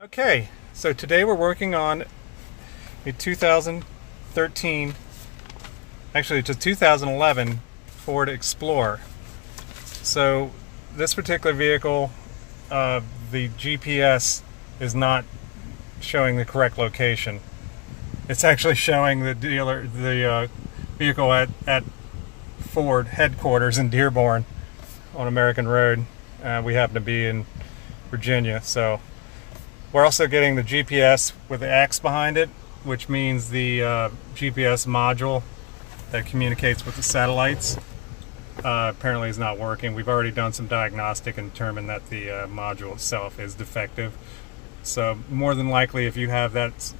Okay, so today we're working on a 2013, actually it's a 2011 Ford Explorer. So this particular vehicle, the GPS is not showing the correct location. It's actually showing the vehicle at Ford headquarters in Dearborn on American Road. We happen to be in Virginia, so we're also getting the GPS with the X behind it, which means the GPS module that communicates with the satellites apparently is not working. We've already done some diagnostic and determined that the module itself is defective. So more than likely, if you have that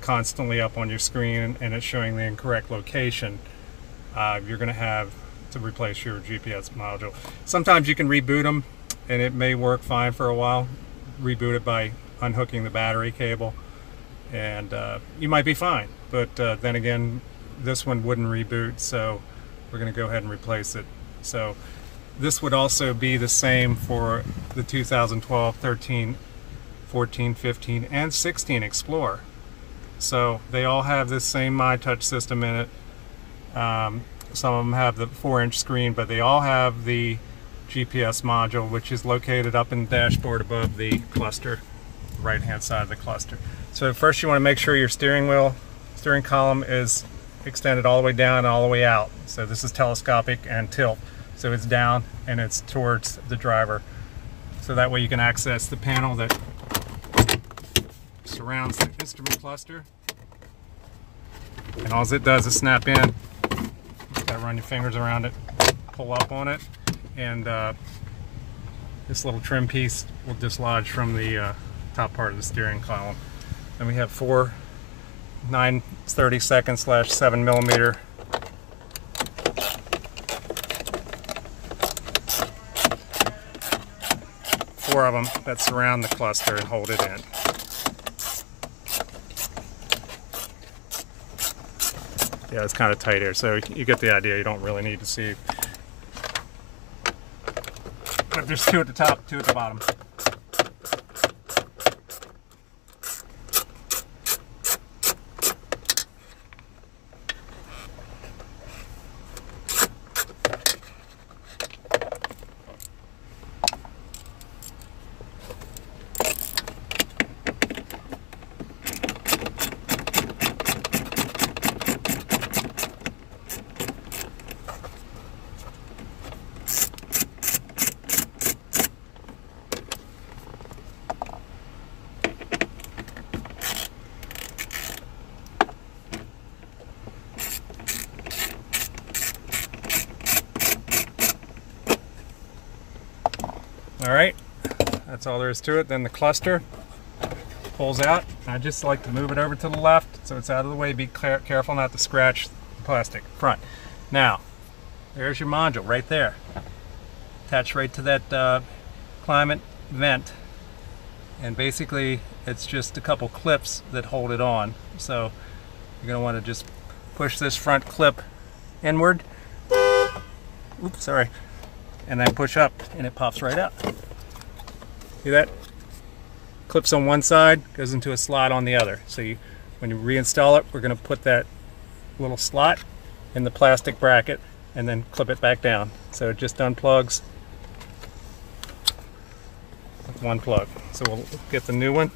constantly up on your screen and it's showing the incorrect location, you're going to have to replace your GPS module. Sometimes you can reboot them and it may work fine for a while. Reboot it by unhooking the battery cable and you might be fine, but then again, this one wouldn't reboot, so we're going to go ahead and replace it. So this would also be the same for the 2012, 13, 14, 15, and 16 Explorer. So they all have this same MyTouch system in it. Some of them have the 4-inch screen, but they all have the GPS module, which is located up in the dashboard above the cluster, right hand side of the cluster. So first you want to make sure your steering column is extended all the way down and all the way out. So this is telescopic and tilt, so it's down and it's towards the driver, so that way you can access the panel that surrounds the instrument cluster. And all it does is snap in. Just gotta run your fingers around it, pull up on it, and this little trim piece will dislodge from the top part of the steering column. And we have four 9/32 / 7mm four of them that surround the cluster and hold it in. Yeah, it's kind of tight here, so you get the idea. You don't really need to see. But there's two at the top, two at the bottom. Alright, that's all there is to it. Then the cluster pulls out. I just like to move it over to the left so it's out of the way. Be careful not to scratch the plastic front. Now, there's your module right there. Attached right to that climate vent. And basically, it's just a couple clips that hold it on. So you're going to want to just push this front clip inward. Oops, sorry. And then push up and it pops right out. See that? Clips on one side, goes into a slot on the other. So when you reinstall it, we're going to put that little slot in the plastic bracket and then clip it back down. So it just unplugs with one plug. So we'll get the new one.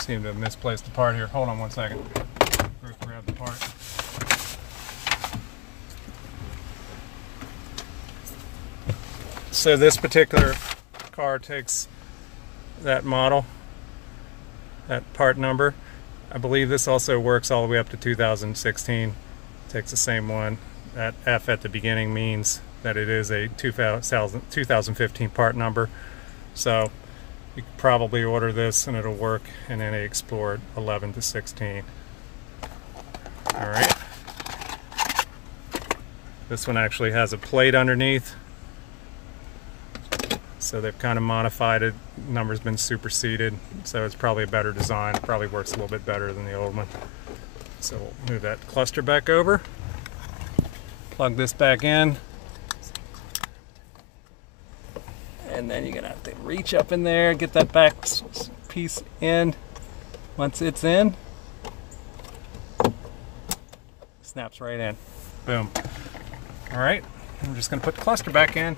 Seem to have misplaced the part here. Hold on one second. First grab the part. So this particular car takes that model, that part number. I believe this also works all the way up to 2016. Takes the same one. That F at the beginning means that it is a 2015 part number. So you could probably order this and it'll work in any Explorer 11 to 16. Alright. This one actually has a plate underneath. So they've kind of modified it. Number's been superseded, so it's probably a better design. It probably works a little bit better than the old one. So we'll move that cluster back over. Plug this back in. And then you're gonna have to reach up in there, get that back piece in. Once it's in, snaps right in. Boom. All right, I'm just gonna put the cluster back in.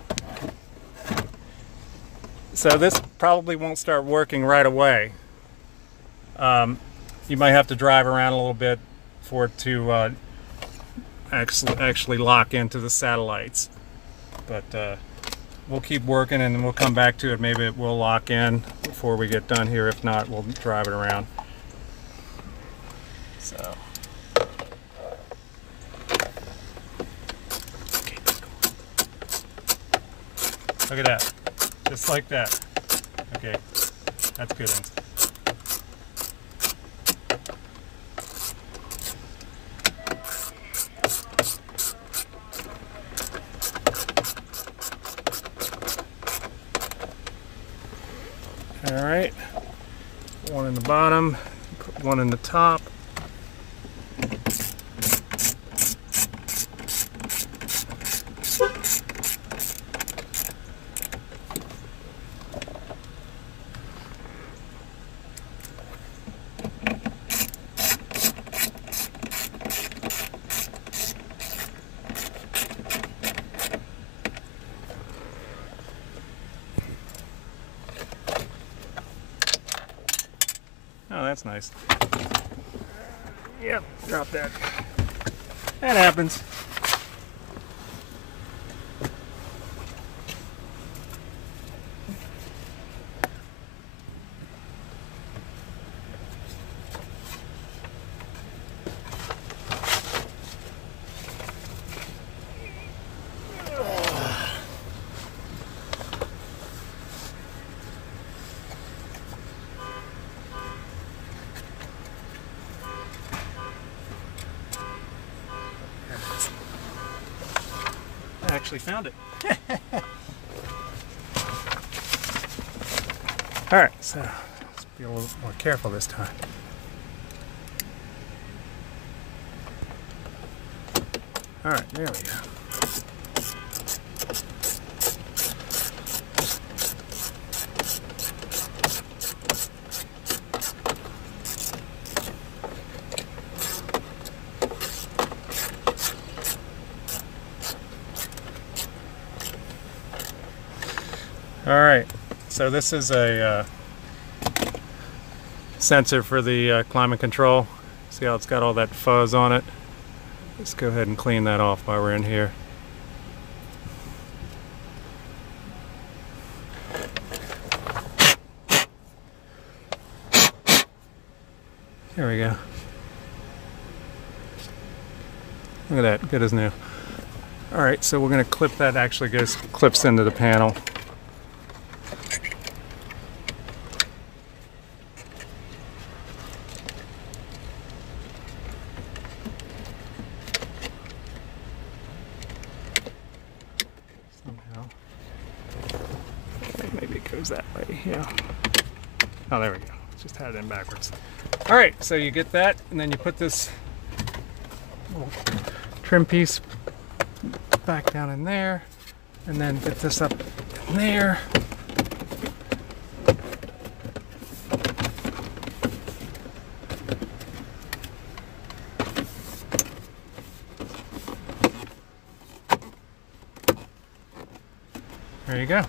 So this probably won't start working right away. You might have to drive around a little bit for it to actually lock into the satellites. But we'll keep working and then we'll come back to it. Maybe it will lock in before we get done here. If not, we'll drive it around. So. Look at that. Just like that. Okay, that's good. All right, one in the bottom, put one in the top. Oh, that's nice. Yep, drop that. That happens. I actually found it. All right, so let's be a little more careful this time. All right, there we go. All right, so this is a sensor for the climate control. See how it's got all that fuzz on it? Let's go ahead and clean that off while we're in here. There we go. Look at that, good as new. All right, so we're gonna clip that, actually clips into the panel. Somehow. Maybe it goes that way, yeah. Oh, there we go. Just had it in backwards. All right, so you get that, and then you put this little trim piece back down in there, and then get this up in there. There you go.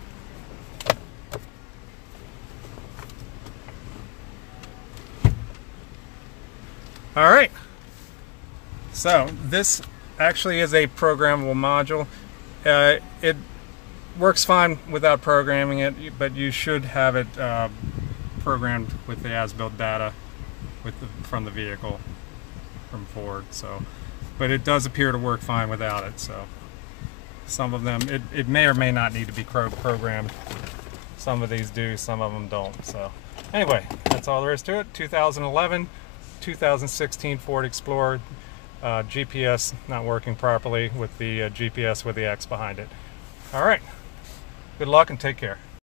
All right, so this actually is a programmable module. It works fine without programming it, but you should have it programmed with the as-built data from the vehicle from Ford. So, but it does appear to work fine without it. So some of them, it may or may not need to be programmed. Some of these do, some of them don't. So anyway, that's all there is to it. 2011, 2016 Ford Explorer, GPS not working properly with the GPS with the X behind it. All right, good luck and take care.